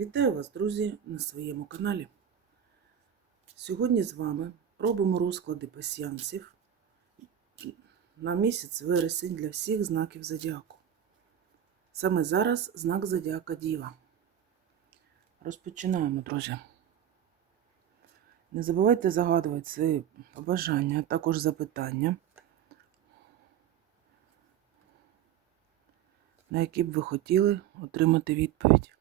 Вітаю вас, друзі, на своєму каналі. Сьогодні з вами робимо розклади пасіянців на місяць вересень для всіх знаків зодіаку. Саме зараз знак зодіака Діва. Розпочинаємо, друзі. Не забувайте загадувати свої побажання, а також запитання, на які б ви хотіли отримати відповідь.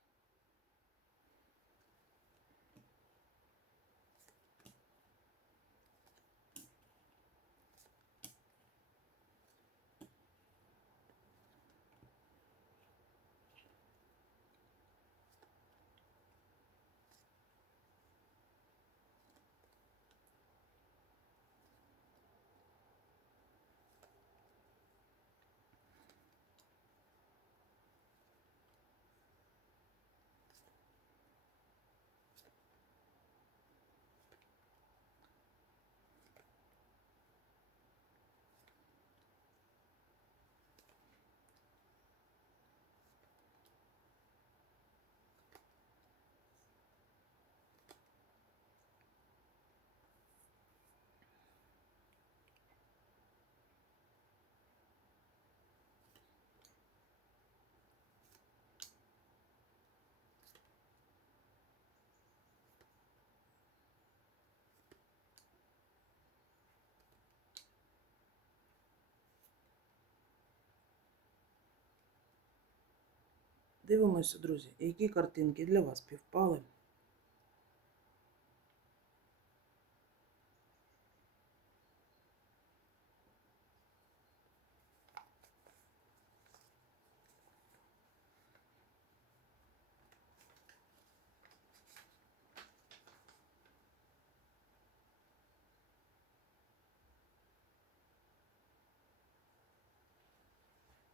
Дивимося, друзі, які картинки для вас півпали.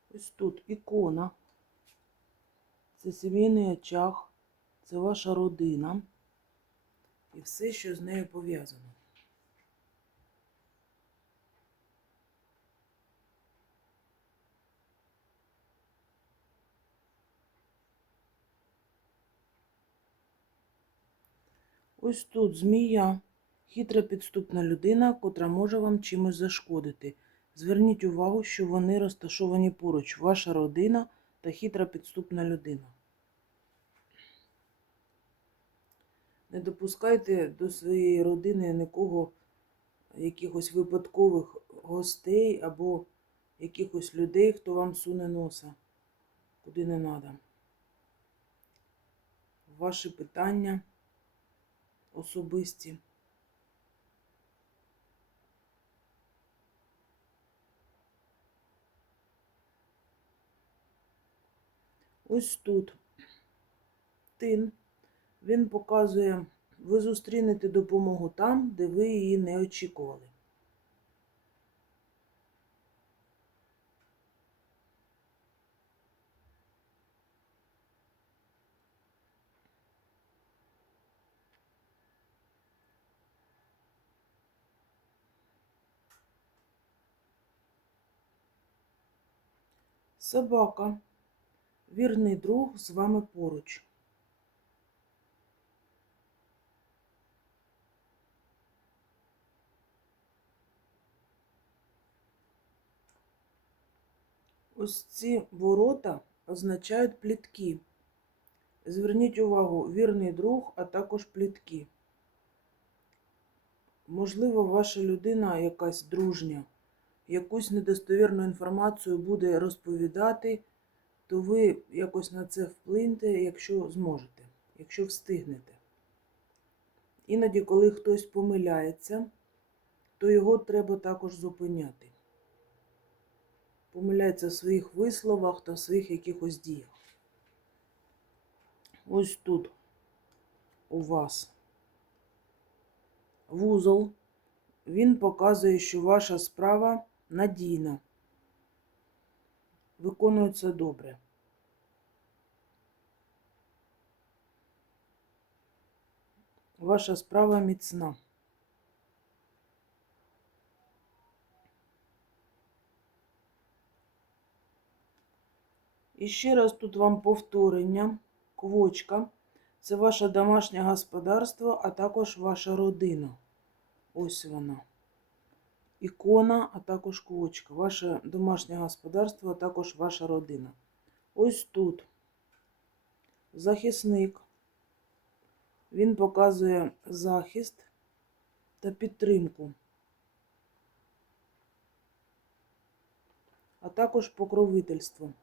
Ось тут ікона. Це сімейний очаг, це ваша родина і все, що з нею пов'язано. Ось тут змія, хитра підступна людина, котра може вам чимось зашкодити. Зверніть увагу, що вони розташовані поруч. Ваша родина та хитра підступна людина. Не допускайте до своєї родини нікого якихось випадкових гостей або якихось людей, хто вам суне носа, куди не треба. Ваші питання особисті. Ось тут тин. Він показує, ви зустрінете допомогу там, де ви її не очікували. Собака. Вірний друг з вами поруч. Ось ці ворота означають плітки. Зверніть увагу, вірний друг, а також плітки. Можливо, ваша людина якась дружня, якусь недостовірну інформацію буде розповідати, то ви якось на це вплиньте, якщо зможете, якщо встигнете. Іноді, коли хтось помиляється, то його треба також зупиняти помиляється в своїх висловах та в своїх якихось діях. Ось тут у вас вузол. Він показує, що ваша справа надійна, виконується добре. Ваша справа міцна. І ще раз тут вам повторення, квочка. Це ваше домашнє господарство, а також ваша родина. Ось вона. Ікона, а також кулочка. Ваше домашнє господарство, а також ваша родина. Ось тут захисник. Він показує захист та підтримку, а також покровительство.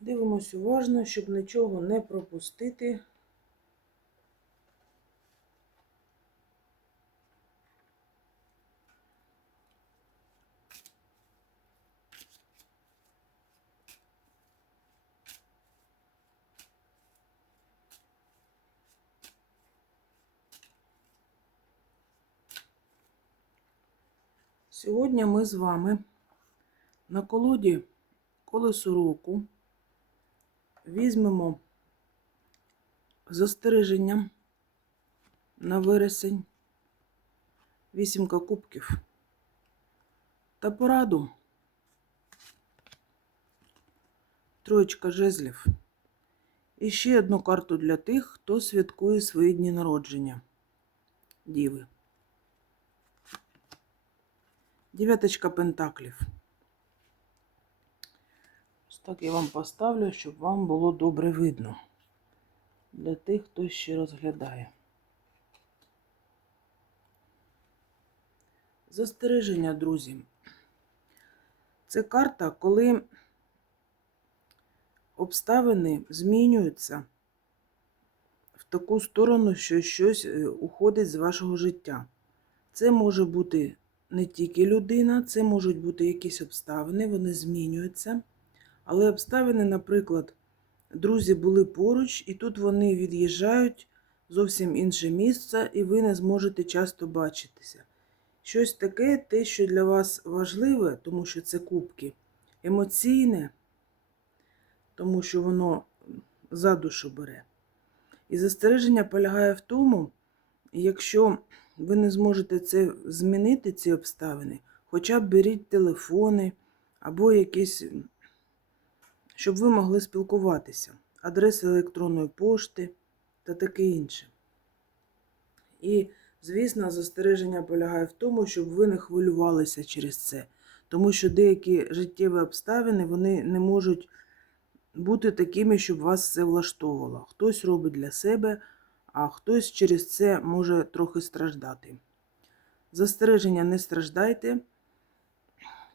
Дивимось уважно, щоб нічого не пропустити. Сьогодні ми з вами на колоді колесо року візьмемо застереження на вересень, вісімка кубків та пораду. Троєчка жезлів. І ще одну карту для тих, хто святкує свої дні народження. Діви. Дев'яточка пентаклів. Так я вам поставлю, щоб вам було добре видно. Для тих, хто ще розглядає. Застереження, друзі. Це карта, коли обставини змінюються в таку сторону, що щось е, уходить з вашого життя. Це може бути не тільки людина, це можуть бути якісь обставини, вони змінюються. Але обставини, наприклад, друзі були поруч, і тут вони від'їжджають зовсім інше місце, і ви не зможете часто бачитися. Щось таке, те, що для вас важливе, тому що це кубки, емоційне, тому що воно за душу бере. І застереження полягає в тому, якщо ви не зможете це змінити, ці обставини, хоча б беріть телефони або якісь щоб ви могли спілкуватися, адреси електронної пошти та таке інше. І, звісно, застереження полягає в тому, щоб ви не хвилювалися через це, тому що деякі життєві обставини вони не можуть бути такими, щоб вас все влаштовувало. Хтось робить для себе, а хтось через це може трохи страждати. Застереження не страждайте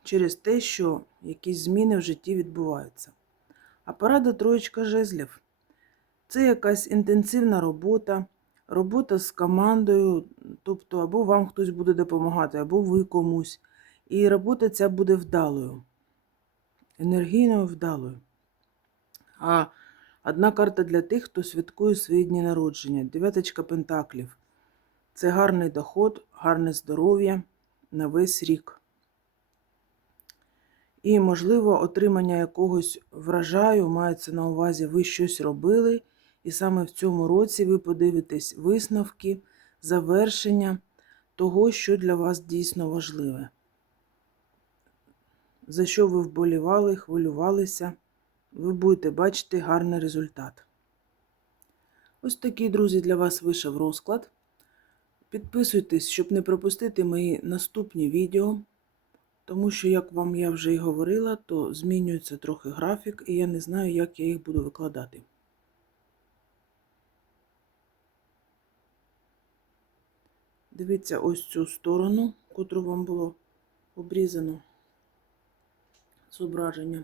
через те, що якісь зміни в житті відбуваються. А порада троєчка жезлів. Це якась інтенсивна робота, робота з командою, тобто або вам хтось буде допомагати, або ви комусь. І робота ця буде вдалою, енергійною вдалою. А одна карта для тих, хто святкує свої дні народження. Дев'яточка пентаклів. Це гарний доход, гарне здоров'я на весь рік і, можливо, отримання якогось врожаю мається на увазі, ви щось робили, і саме в цьому році ви подивитесь висновки, завершення того, що для вас дійсно важливе. За що ви вболівали, хвилювалися, ви будете бачити гарний результат. Ось такий, друзі, для вас вийшов розклад. Підписуйтесь, щоб не пропустити мої наступні відео. Тому що, як вам я вже і говорила, то змінюється трохи графік, і я не знаю, як я їх буду викладати. Дивіться ось цю сторону, котру вам було обрізано зображення.